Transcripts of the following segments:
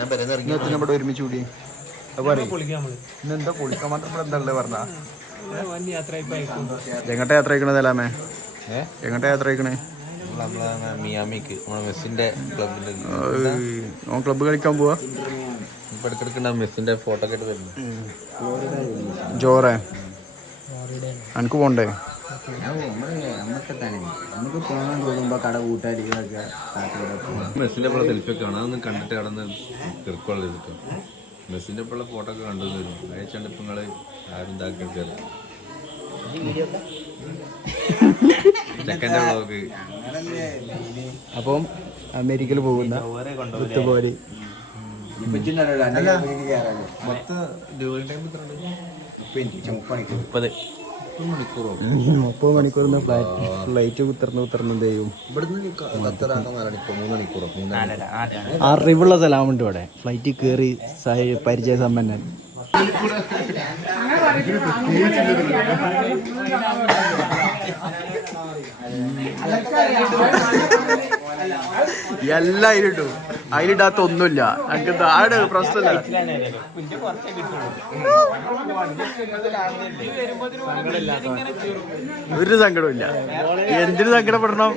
നമ്മുടെ ഒരുമിച്ച് കൂടി ഇന്നെന്താ പൊളിക്കാൻ മാത്രം എന്താ പറഞ്ഞ എങ്ങോട്ടാ യാത്ര അയക്കണതല്ലാമേ എങ്ങോട്ടാ യാത്ര അയക്കണേ മിയാമിക്ക് മെസ്സിന്റെ ക്ലബിന്റെ ക്ലബ്ബ് കളിക്കാൻ പോവാ ഇടക്കിടക്ക് മെസ്സിന്റെ ഫോട്ടോ ഒക്കെ തരുന്നു ജോറേ എനിക്ക് പോണ്ടേ മെസ്സിന്റെ സെൽഫി ഒക്കെ കാണാം അതൊന്നും കണ്ടിട്ട് കടന്ന് കിറക്കുള്ള ഇതൊക്കെ മെസ്സിന്റെ ഇപ്പോൾ ഫോട്ടോ ഒക്കെ കണ്ടു തരും അയച്ചാണ്ട് ഇപ്പൊ നിങ്ങള് ആരും ഇതാക്കിയിട്ടില്ല ചെക്കൻ്റെ വ്ളോഗ്. അപ്പം അമേരിക്കയിൽ പോകുന്ന കുത്തുപോരി 30 മണിക്കൂറിന് ഫ്ലൈറ്റ് കുത്തിർന്ന് ചെയ്യും. അറിവുള്ള സ്ഥലമുണ്ട് ഇവിടെ. ഫ്ലൈറ്റിൽ കയറി പരിചയ സമ്പന്നൻ. എല്ലാം അതിലിട്ടു. അതിലിടാത്ത ഒന്നുമില്ല. എനിക്ക് താഴെ പ്രശ്നമില്ല. ഒരു സങ്കടമില്ല. എന്തിനു സങ്കടപ്പെടണം?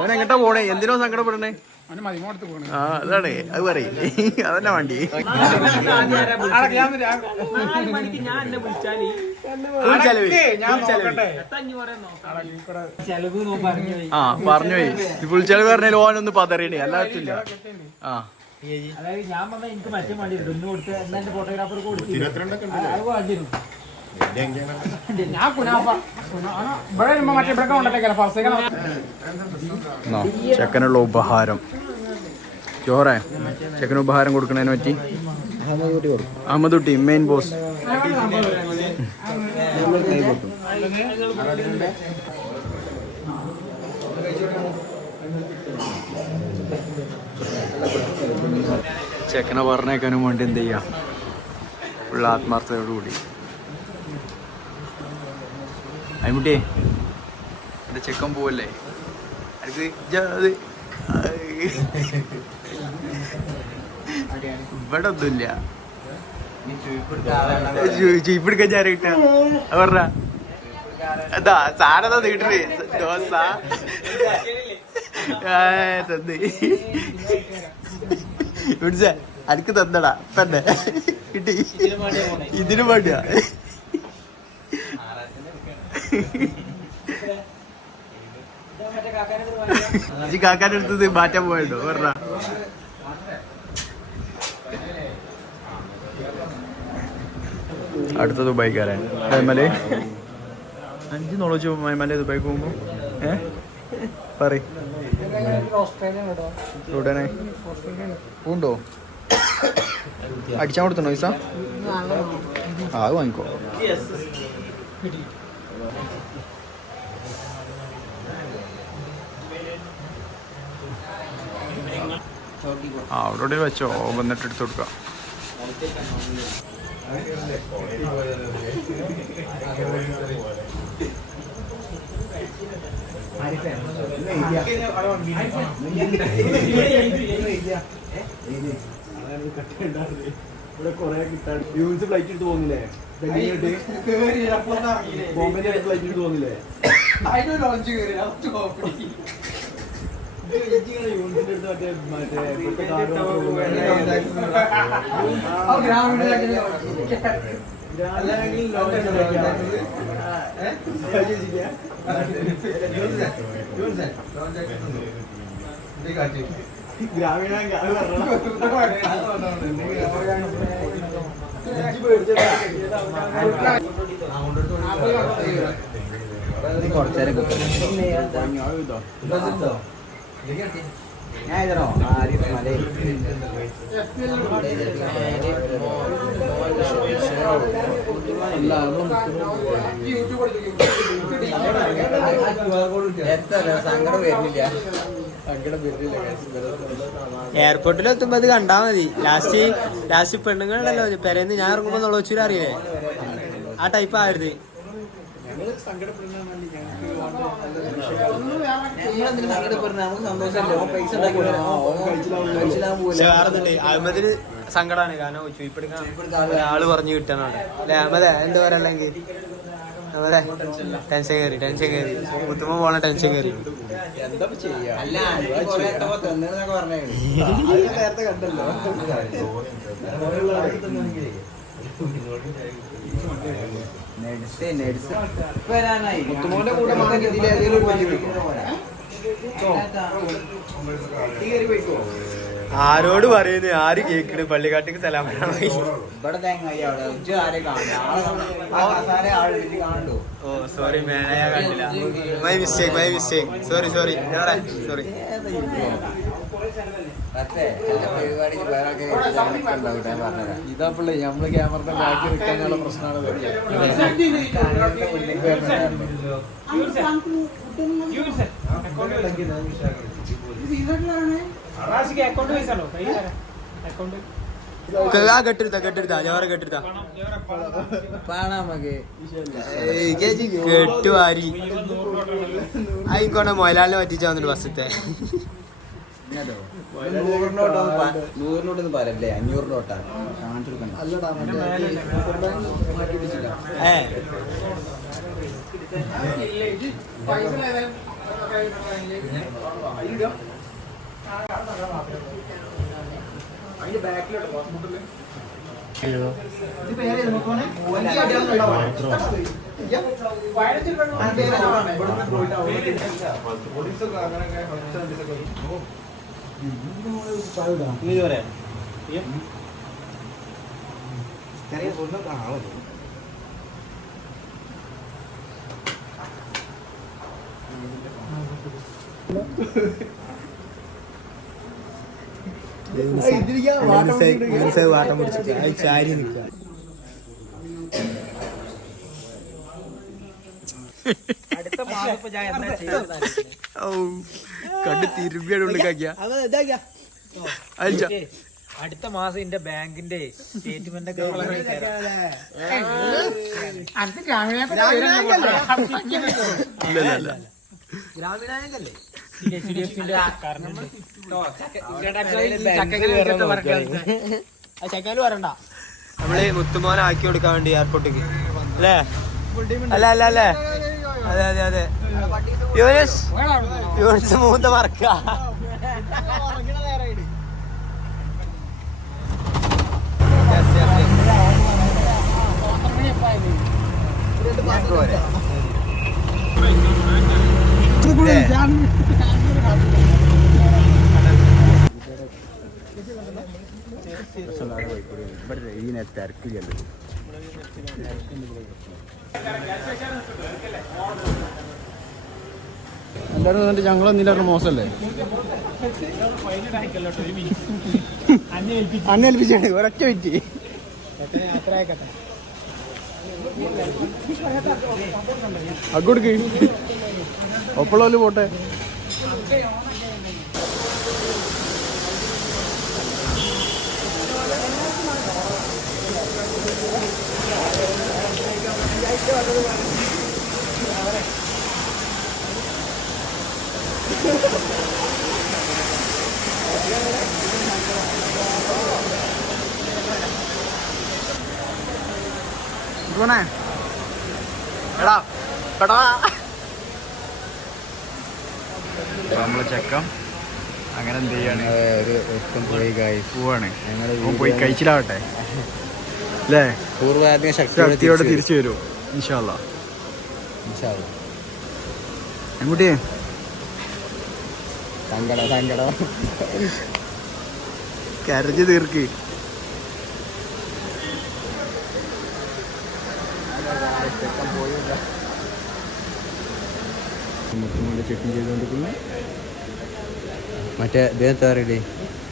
ഓൻ എങ്ങട്ടാ പോണേ? എന്തിനോ സങ്കടപ്പെടണേ? ആ അതാണ് അത് പറയും. അതന്നെ വണ്ടി ആ പറഞ്ഞു പോയി. ഫുൾ ചെലവ് പറഞ്ഞാൽ ഓനൊന്ന് പതറിയണേ അല്ലാത്തില്ല. ആ ചെക്കനുള്ള ഉപഹാരം ചോറേ. ചെക്കന് ഉപഹാരം കൊടുക്കണതിനെ പറ്റി അഹമ്മദ് കുട്ടി മെയിൻ ബോസ്. ചെക്കനെ പറഞ്ഞേക്കാനും വേണ്ടി എന്ത് ചെയ്യാം, ഉള്ള ആത്മാർത്ഥതയോടുകൂടി. അയ്മുട്ടിയെ എന്റെ ചെക്കൻ പോവല്ലേ? ഇവിടെ ഒന്നുമില്ല. ചീപ്പിടിക്കാൻ ഞാൻ കിട്ടാ പറഞ്ഞ എന്താ സാരതാ നീട്ടേ ദോശ തന്ന് പിടിച്ച അനക്ക് തന്നടാ പെണ്ണെ കിട്ടി. ഇതിനു വേണ്ടിയാ ഈ കാക്കാൻ്റെ അടുത്തത് മാറ്റാൻ പോയല്ലോ പറഞ്ഞ. അടുത്ത ദുബായിക്കാരൻ മൈമല് 5 നോളജ് മൈമല് ദുബായിക്ക് പോകുമ്പോ പറ ഉടനെ ഉണ്ടോ? അടിച്ചാൻ കൊടുത്തണോ പൈസ? അത് വാങ്ങിക്കോ. ആ അവിടെ വെച്ചോ, വന്നിട്ട് എടുത്തു കൊടുക്കാം. ഫ്ലൈറ്റ് എടുത്ത് പോകുന്നില്ലേ? ബോംബെ ഫ്ലൈറ്റ് എടുത്ത് പോകുന്നില്ലേ? എയർപോർട്ടിൽ എത്തുമ്പോ അത് കണ്ടാ മതി. ലാസ്റ്റ് പെണ്ണുങ്ങളുണ്ടല്ലോ പെരേന്ന് ഞാൻ ഇറങ്ങുമ്പോ നോളച്ചൂര് അറിയില്ലേ? ആ ടൈപ്പ് ആയിരുന്നു. അഹമ്മദിന് സങ്കടമാണ് കാരണം ചുയിപ്പെടുക്കാൻ ആള് പറഞ്ഞു കിട്ടാനാണ് അല്ലെ അഹമ്മദേ എന്താ പറയാ അല്ലെങ്കിൽ അതെ ടെൻഷൻ കയറി മുത്തുമ്പോ പോണ ടെൻഷൻ കയറി നേരത്തെ കണ്ടല്ലോ മുത്തുമോന്റെ കൂടെ ഇതിലേതെങ്കിലും ഒരു വലിയ ആരോട് പറയുന്നത് ആര് കേക്കണ് പള്ളിക്കാട്ടിക്ക് സലാം ഓ സോറി മേനയ കണ്ടില്ല മൈ മിസ്റ്റേക്ക് സോറി സോറി ഇതാപ്പിള്ളേ നമ്മള് ക്യാമറ ബാക്കി നിൽക്കാനുള്ള പ്രശ്നമാണ് കെട്ടെടുത്താ കെട്ടുവാരി ആയിക്കോട്ടെ മൊയലാളിനെ പറ്റിച്ചാ വന്നിട്ട് ബസ്സത്തെ 100 നോട്ടൊന്നും പറയല്ലേ 500 നോട്ടാണ് വാട്ടം പിടിച്ചിട്ട് ചാരി നിൽക്കുക കണ്ട് തിരുമ്പിയാണ് അടുത്ത മാസം എന്റെ ബാങ്കിന്റെ സ്റ്റേറ്റ്മെന്റ് ഒക്കെ ഗ്രാമീണല്ലേ ചക്കാല് വരണ്ട നമ്മള് മുത്തുമോനെ ആക്കി കൊടുക്കാൻ വേണ്ടി എയർപോർട്ടിക്ക് അല്ലേ അല്ലേ അതെ യൂണിസ് മൂന്ന് മറക്ക ഈ നേരത്തെ തിരക്കില്ലല്ലോ എല്ലാവരും എന്നിട്ട് ഞങ്ങളൊന്നില്ലായിരുന്നു മോശമല്ലേ അന്നേൽപ്പിച്ചാണ് ഒരൊറ്റ വിറ്റ് അഗോടുക്ക് ഒപ്പുള്ളവര് പോട്ടെ എടാ പെടാ നമ്മള് ചെക്കം അങ്ങനെ എന്ത് ചെയ്യാണ് പോവാണ് പോയി കഴിച്ചിലാവട്ടെ അല്ലേ പൂർവാധിക ശക്തിയോടെ തിരിച്ചു വരൂ ഇൻഷാ അല്ലാ എങ്ങോട്ടേ സങ്കടം കരഞ്ഞു തീർക്ക് ചെക്കിങ് ചെയ്തുകൊണ്ടിരിക്കുന്നു മറ്റേ ഇദ്ദേഹത്തെ അറിയില്ലേ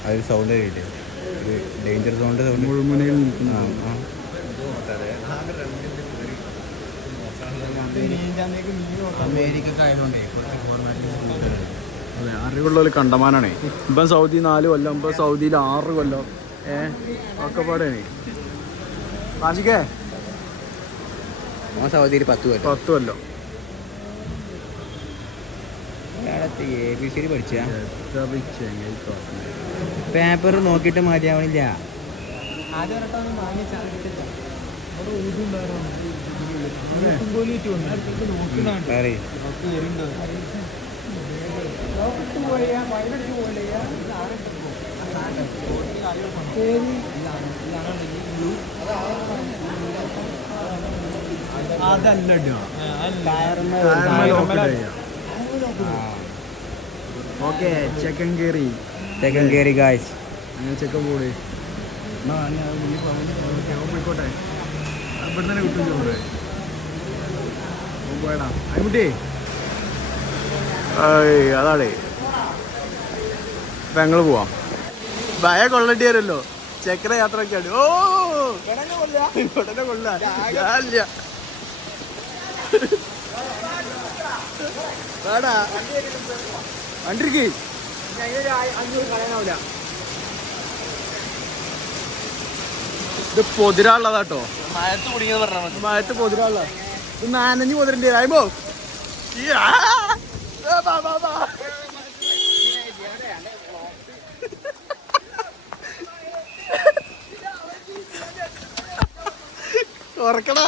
അതൊരു സൗണ്ട് അറിയില്ലേ ഒരു ഡേഞ്ചർ സൗണ്ട് മുഴുമുനയിൽ നിൽക്കുന്നു അമേരിക്കക്കായതുകൊണ്ടേ അതെ അറിവുള്ളവർ കണ്ടമാനാണേ ഇപ്പം സൗദി 4 കൊല്ലം ഇപ്പം സൗദിയിൽ 6 കൊല്ലം ഒക്കെ പാടേനെ ആശിക്കേ സൗദിയിൽ 10 കൊല്ലം ABCD പഠിച്ച പേപ്പർ നോക്കിയിട്ട് മതിയാവണില്ല. ഓക്കെ ചെക്കൻ കേറി ഗായ്സ്. ചെക്കൻ പോട് പോയിക്കോട്ടെ. ഇവിടെ തന്നെ കിട്ടും ചോറ്. പോയടാ അയ്മുട്ടി. അതാണേ ഇപ്പൊ ഞങ്ങള് പോവാം. ഭയ കൊള്ളേണ്ടി വരുമല്ലോ ചെക്കന യാത്രക്കാണ്. ഓ കൊള്ള വേടാ വണ്ടിക്ക് 500 കളയാനാവില്ല. ഇത് പൊതിരാനുള്ളതാട്ടോ. മഴത്ത് പൊതിരാനുള്ള ഇത് നാനഞ്ഞ് പൊതിരണ്ടേ ആയിപ്പോ. ഉറക്കടാ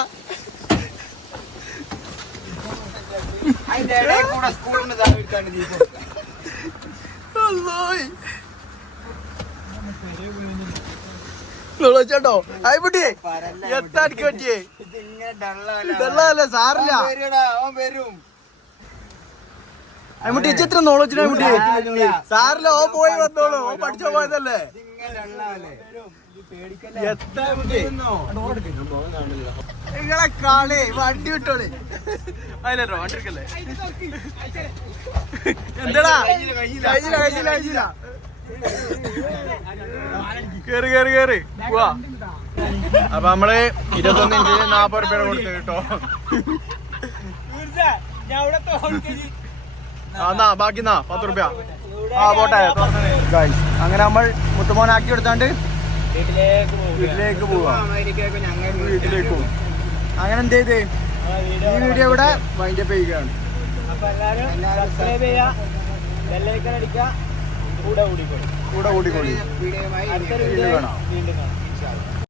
ചേട്ടോ ആയിപ്പുട്ടി എത്താടിക്ക് പറ്റിയേ ഡള്ളല്ലേ സാറില്ല. അയ്മുട്ടി എത്ര നോളജിന് അയ്മുട്ടി സാറില്ല. ഓ പോയി വന്നോളൂ. ഓ പഠിച്ചോ പോയതല്ലേ. നിങ്ങളെ കളി വണ്ടി വിട്ടോളി. അതിലോ വണ്ടി എടുക്കല്ലേ. എന്താടാ കഴിച്ചില്ല. കേറി പോവാ. അപ്പൊ നമ്മള് 21 ഇഞ്ച് 40 രൂപ കൊടുത്തു കേട്ടോ. ബാക്കി 10 രൂപ. പോട്ടെ. അങ്ങനെ നമ്മൾ മുത്തുമോനാക്കി എടുത്താണ്ട് വീട്ടിലേക്ക് പോവാ. വീട്ടിലേക്കും അങ്ങനെ എന്ത് ചെയ്ത് ഈ വീഡിയോ ഇവിടെ വൈൻഡപ്പ് ചെയ്യുകയാണ്. കൂടെ കൂടിക്കോളി. വീണ്ടും കാണാം.